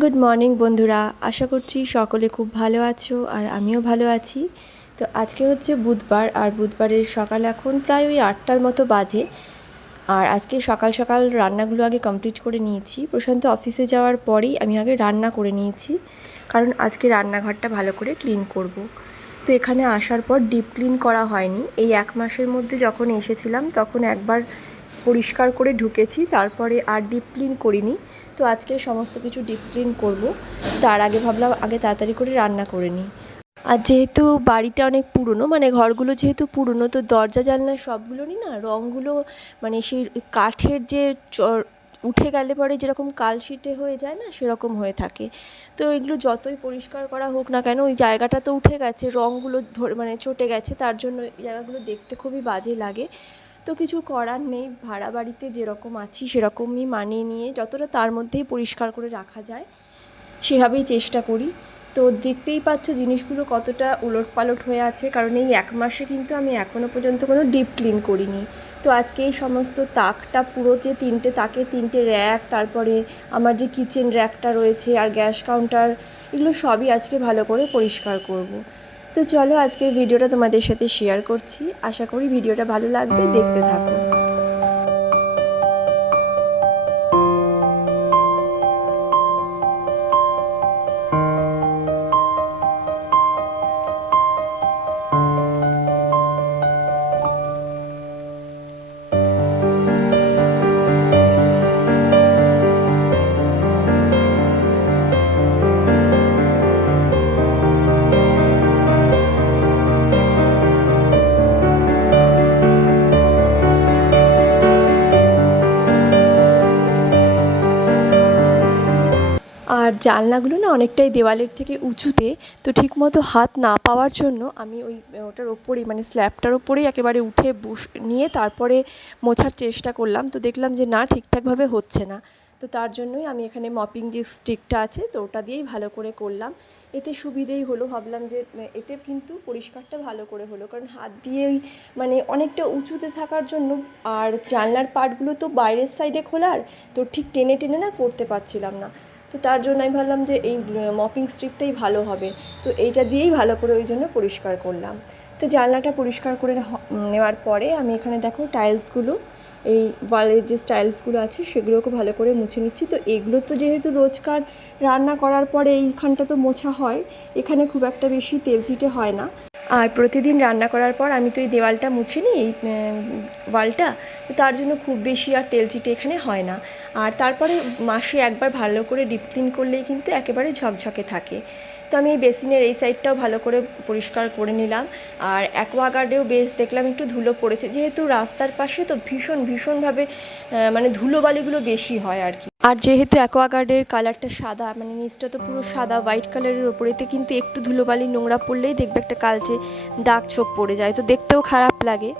Good morning বন্ধুরা, আশা করছি সকলে খুব ভালো আছো আর আমিও ভালো আছি। তো আজকে হচ্ছে বুধবার, আর বুধবারের সকাল এখন প্রায় ওই 8টার মতো বাজে। আর আজকে সকাল সকাল রান্নাগুলো আগে কমপ্লিট করে নিয়েছি। প্রশান্ত অফিসে যাওয়ার পরেই আমি আগে রান্না করে নিয়েছি, কারণ আজকে রান্নাঘরটা ভালো করে ক্লিন করব। তো এখানে আসার পর ডিপ ক্লিন করা হয়নি। এই 1 মাসের মধ্যে যখন এসেছিলাম তখন একবার পরিষ্কার করে ঢুকেছি, তারপরে আর ডিপ ক্লিন করিনি। তো আজকে সমস্ত কিছু ডিপ ক্লিন করবো। তার আগে ভাবলাম আগে তাড়াতাড়ি করে রান্না করে নিই। আর যেহেতু বাড়িটা অনেক পুরনো, মানে ঘরগুলো যেহেতু পুরনো, তো দরজা জানলা সবগুলোরই না রঙগুলো মানে সেই কাঠের যে উঠে গেলে পরে যেরকম কালশিটে হয়ে যায় না, সেরকম হয়ে থাকে। তো এগুলো যতই পরিষ্কার করা হোক না কেন, ওই জায়গাটা তো উঠে গেছে, রঙগুলো ধরে মানে চটে গেছে, তার জন্য এই জায়গাগুলো দেখতে খুবই বাজে লাগে। তো কিছু করার নেই, ভাড়া বাড়িতে যেরকম আছি সেরকমই মানিয়ে নিয়ে যতটা তার মধ্যেই পরিষ্কার করে রাখা যায় সেভাবেই চেষ্টা করি। তো দেখতেই পাচ্ছ জিনিসগুলো কতটা উলটপালট হয়ে আছে, কারণ এই 1 মাসে কিন্তু আমি এখনও পর্যন্ত কোনো ডিপ ক্লিন করিনি। তো আজকে এই সমস্ত তাকটা, পুরো যে 3টে তাকের 3টে র্যাক, তারপরে আমার যে কিচেন র্যাকটা রয়েছে আর গ্যাস কাউন্টার, এগুলো সবই আজকে ভালো করে পরিষ্কার করব। তো চলো আজকের ভিডিওটা তোমাদের সাথে শেয়ার করছি, আশা করি ভিডিওটা ভালো লাগবে, দেখতে থাকো। আর জানলাগুলো না অনেকটাই দেওয়ালের থেকে উঁচুতে, তো ঠিকমতো হাত না পাওয়ার জন্য আমি ওই ওটার ওপরেই মানে স্ল্যাবটার ওপরেই একেবারে উঠে নিয়ে তারপরে মোছার চেষ্টা করলাম। তো দেখলাম যে না, ঠিকঠাকভাবে হচ্ছে না। তো তার জন্যই আমি এখানে মপিং যে স্টিকটা আছে, তো ওটা দিয়েই ভালো করে করলাম। এতে সুবিধেই হলো, ভাবলাম যে এতে কিন্তু পরিষ্কারটা ভালো করে হলো, কারণ হাত দিয়েই মানে অনেকটা উঁচুতে থাকার জন্য, আর জানলার পার্টগুলো তো বাইরের সাইডে খোলার, তো ঠিক টেনে টেনে না করতে পারছিলাম না। তো তার জন্য আমি ভাবলাম যে এই মপিং স্টিকটাই ভালো হবে। তো এইটা দিয়েই ভালো করে ওই জন্য পরিষ্কার করলাম। তো জানলাটা পরিষ্কার করে নেওয়ার পরে আমি এখানে দেখো টাইলসগুলো, এই ওয়ালের যে টাইলসগুলো আছে সেগুলোকে ভালো করে মুছে নিচ্ছি। তো এগুলো তো যেহেতু রোজকার রান্না করার পরে এইখানটা তো মোছা হয়, এখানে খুব একটা বেশি তেলচিটে হয় না। আর প্রতিদিন রান্না করার পর আমি তো এই দেওয়ালটা মুছে নিই, এই ওয়ালটা, তো তার জন্য খুব বেশি আর তেলচিটে এখানে হয় না। আর তারপরে মাসে একবার ভালো করে ডিপ ক্লিন করলেই কিন্তু একেবারে ঝকঝকে থাকে। তো আমি এই বেসিনের এই সাইডটাও ভালো করে পরিষ্কার করে নিলাম। আর অ্যাকোয়াগার্ডেও বেশ দেখলাম একটু ধুলো পড়েছে, যেহেতু রাস্তার পাশে তো ভীষণভাবে মানে ধুলোবালিগুলো বেশি হয় আর কি। আর যেহেতু অ্যাকোয়াগার্ডের কালারটা সাদা, মানে নিচটা তো পুরো সাদা হোয়াইট কালারের ওপরেতে কিন্তু একটু ধুলোবালি নোংরা পড়লেই দেখবে একটা কালচে দাগ ছোপ পড়ে যায়, তো দেখতেও খারাপ লাগে।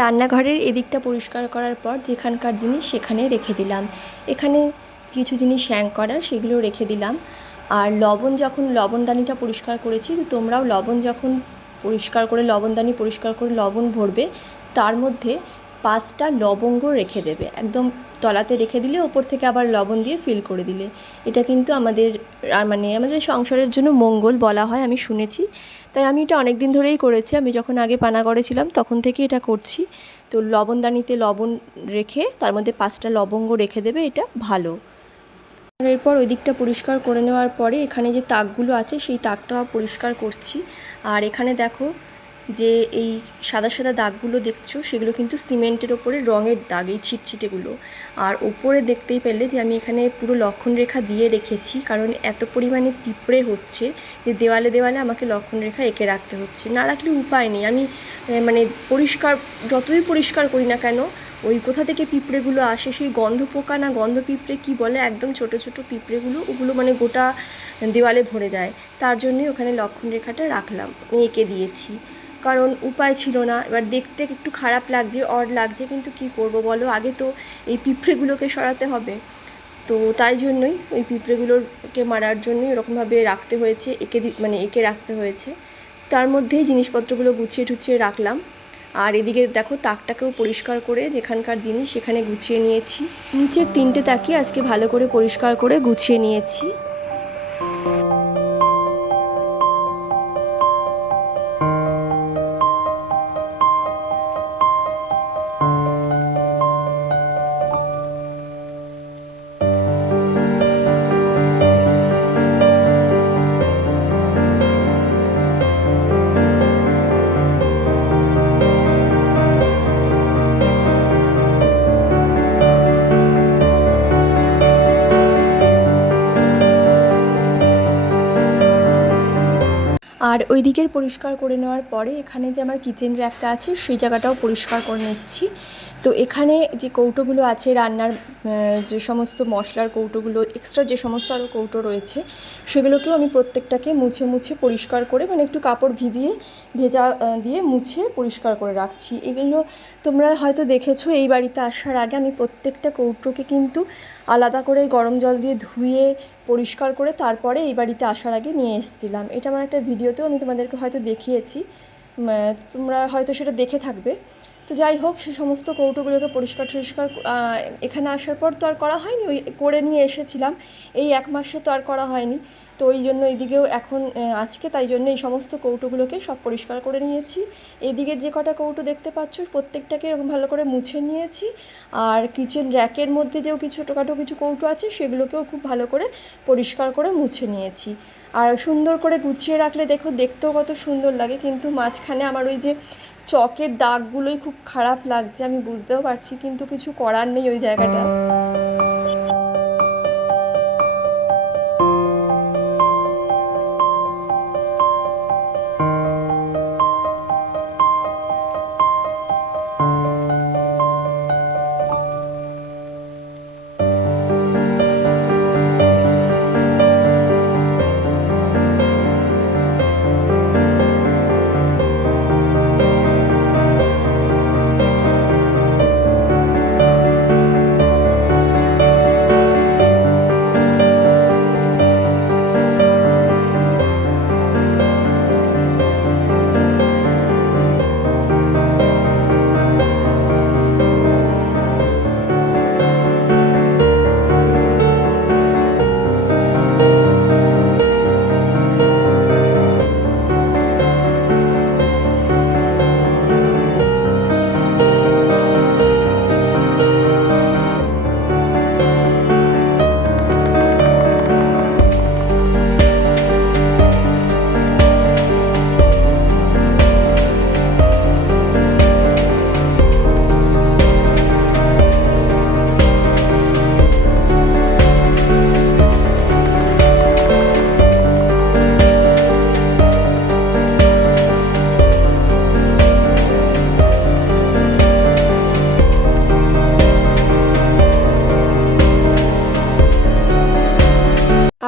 রান্নাঘরের এদিকটা পরিষ্কার করার পর যেখানকার জিনিস সেখানে রেখে দিলাম। এখানে কিছু জিনিস হ্যাং করার সেগুলো রেখে দিলাম। আর লবণ যখন লবণদানিটা পরিষ্কার করেছি, তো তোমরাও লবণ যখন পরিষ্কার করে লবণদানি পরিষ্কার করে লবণ ভরবে, তার মধ্যে 5টা লবঙ্গ রেখে দেবে। একদম তলাতে রেখে দিলে ওপর থেকে আবার লবণ দিয়ে ফিল করে দিলে, এটা কিন্তু আমাদের মানে আমাদের সংসারের জন্য মঙ্গল বলা হয়, আমি শুনেছি। তাই আমি এটা অনেক দিন ধরেই করেছি। আমি যখন আগে পানাগড়ে ছিলাম তখন থেকেই এটা করছি। তো লবণদানিতে লবণ রেখে তার মধ্যে 5টা লবঙ্গ রেখে দেবে, এটা ভালো। আর এরপর ওই দিকটা পরিষ্কার করে নেওয়ার পরে এখানে যে তাকগুলো আছে সেই তাকটাও পরিষ্কার করছি। আর এখানে দেখো যে এই সাদা সাদা দাগগুলো দেখছো, সেগুলো কিন্তু সিমেন্টের ওপরে রঙের দাগ, এই ছিটছিটেগুলো। আর ওপরে দেখতেই পেলে যে আমি এখানে পুরো লক্ষণরেখা দিয়ে রেখেছি, কারণ এত পরিমাণে পিঁপড়ে হচ্ছে যে দেওয়ালে দেওয়ালে আমাকে লক্ষণরেখা এঁকে রাখতে হচ্ছে, না রাখলে উপায় নেই। আমি মানে পরিষ্কার যতই পরিষ্কার করি না কেন, ওই কোথা থেকে পিঁপড়েগুলো আসে, সেই গন্ধ পোকা না গন্ধ পিঁপড়ে কী বলে, একদম ছোট ছোট পিঁপড়েগুলো, ওগুলো মানে গোটা দেওয়ালে ভরে যায়। তার জন্যই ওখানে লক্ষণরেখাটা রাখলাম, এঁকে দিয়েছি, কারণ উপায় ছিল না। এবার দেখতে একটু খারাপ লাগছে, অড লাগছে, কিন্তু কী করব বলো, আগে তো এই পিঁপড়েগুলোকে সরাতে হবে। তো তাই জন্যই ওই পিঁপড়েগুলোকে মারার জন্যই এরকমভাবে রাখতে হয়েছে, মানে এঁকে রাখতে হয়েছে। তার মধ্যেই জিনিসপত্রগুলো গুছিয়ে টুছিয়ে রাখলাম। আর এদিকে দেখো তাকটাকেও পরিষ্কার করে যেখানকার জিনিস সেখানে গুছিয়ে নিয়েছি। নিচের 3টে তাকই আজকে ভালো করে পরিষ্কার করে গুছিয়ে নিয়েছি। আর ওই দিকের পরিষ্কার করে নেওয়ার পরে এখানে যে আমার কিচেন র্যাকটা আছে সেই জায়গাটাও পরিষ্কার করে নিচ্ছি। তো এখানে যে কৌটোগুলো আছে রান্নার, যে সমস্ত মশলার কৌটোগুলো, এক্সট্রা যে সমস্ত আরও কৌটো রয়েছে, সেগুলোকেও আমি প্রত্যেকটাকে মুছে মুছে পরিষ্কার করে, মানে একটু কাপড় ভেজা দিয়ে মুছে পরিষ্কার করে রাখছি। এগুলো তোমরা হয়তো দেখেছো, এই বাড়িতে আসার আগে আমি প্রত্যেকটা কৌটোকে কিন্তু আলাদা করে গরম জল দিয়ে ধুয়ে পরিষ্কার করে তারপরে এই বাড়িতে আসার আগে নিয়ে এসেছিলাম। এটা আমার একটা ভিডিওতেও আমি তোমাদেরকে হয়তো দেখিয়েছি, তোমরা হয়তো সেটা দেখে থাকবে। তো যাই হোক, সে সমস্ত কৌটোগুলোকে পরিষ্কার এখানে আসার পর তো আর করা হয়নি, ওই করে নিয়ে এসেছিলাম, এই 1 মাসে তো আর করা হয়নি। তো ওই জন্য এইদিকেও এখন আজকে তাই জন্য এই সমস্ত কৌটোগুলোকে সব পরিষ্কার করে নিয়েছি। এদিকের যে কটা কৌটো দেখতে পাচ্ছ প্রত্যেকটাকে এরকম ভালো করে মুছে নিয়েছি। আর কিচেন র্যাকের মধ্যে যেও কিছু ছোটোখাটো কিছু কৌটো আছে সেগুলোকেও খুব ভালো করে পরিষ্কার করে মুছে নিয়েছি। আর সুন্দর করে গুছিয়ে রাখলে দেখো দেখতেও কত সুন্দর লাগে, কিন্তু মাঝখানে আমার ওই যে চকের দাগগুলোই খুব খারাপ লাগছে, আমি বুঝতেও পারছি, কিন্তু কিছু করার নেই ওই জায়গাটা।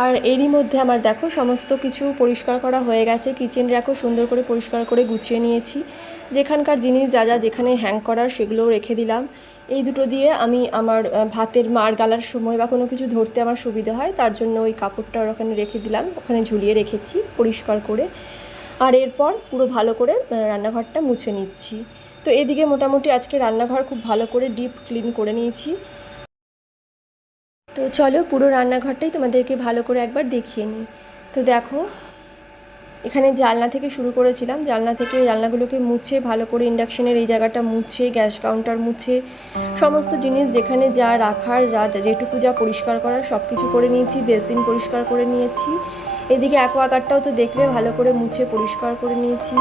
আর এরই মধ্যে আমার দেখো সমস্ত কিছু পরিষ্কার করা হয়ে গেছে। কিচেন র্যাকও সুন্দর করে পরিষ্কার করে গুছিয়ে নিয়েছি। যেখানকার জিনিস যা যা যেখানে হ্যাং করার সেগুলোও রেখে দিলাম। এই দুটো দিয়ে আমি আমার ভাতের মাড় গালার সময় বা কোনো কিছু ধরতে আমার সুবিধা হয়, তার জন্য ওই কাপড়টা ওখানে রেখে দিলাম, ওখানে ঝুলিয়ে রেখেছি পরিষ্কার করে। আর এরপর পুরো ভালো করে রান্নাঘরটা মুছে নিচ্ছি। তো এদিকে মোটামুটি আজকে রান্নাঘর খুব ভালো করে ডিপ ক্লিন করে নিয়েছি। তো চলো পুরো রান্নাঘরটাই তোমাদেরকে ভালো করে একবার দেখিয়ে নিই। তো দেখো এখানে জানলা থেকে শুরু করেছিলাম, জানলা থেকে জানলাগুলোকে মুছে ভালো করে ইন্ডাকশনের এই জায়গাটা মুছে, গ্যাস কাউন্টার মুছে, সমস্ত জিনিস যেখানে যা রাখার যা যেটুকু যা পরিষ্কার করার সব কিছু করে নিয়েছি। বেসিন পরিষ্কার করে নিয়েছি। এদিকে অ্যাকোয়াগার্ডটাও তো দেখলে ভালো করে মুছে পরিষ্কার করে নিয়েছি।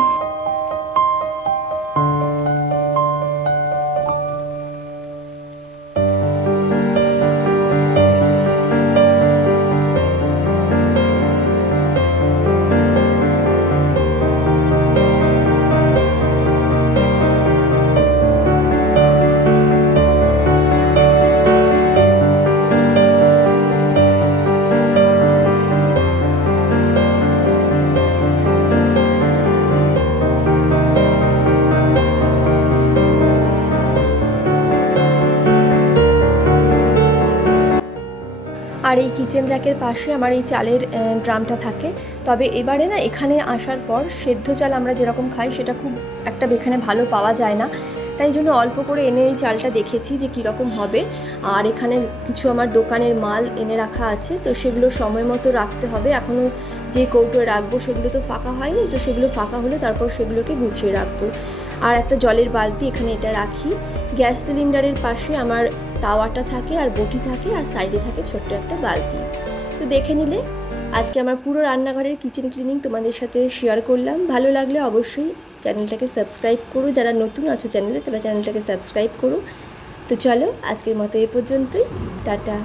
আর এই কিচেন র্যাকের পাশে আমার এই চালের ড্রামটা থাকে। তবে এবারে না এখানে আসার পর সেদ্ধ চাল আমরা যেরকম খাই সেটা খুব একটা এখানে ভালো পাওয়া যায় না, তাই জন্য অল্প করে এনে এই চালটা দেখেছি যে কীরকম হবে। আর এখানে কিছু আমার দোকানের মাল এনে রাখা আছে, তো সেগুলো সময় মতো রাখতে হবে। এখনও যে কৌটোয় রাখবো সেগুলো তো ফাঁকা হয়নি, তো সেগুলো ফাঁকা হলে তারপর সেগুলোকে গুছিয়ে রাখবো। আর একটা জলের বালতি এখানে এটা রাখি। গ্যাস সিলিন্ডারের পাশে আমার তাওয়াটা থাকে আর বটি থাকে, আর সাইডে থাকে ছোট্ট একটা বালতি। তো দেখে নিলে আজকে আমার পুরো রান্নাঘরের কিচেন ক্লিনিং তোমাদের সাথে শেয়ার করলাম। ভালো লাগলে অবশ্যই চ্যানেলটাকে সাবস্ক্রাইব করো, যারা নতুন আছো চ্যানেলে তারা চ্যানেলটাকে সাবস্ক্রাইব করো। তো চলো আজকের মতো এ পর্যন্তই, টাটা।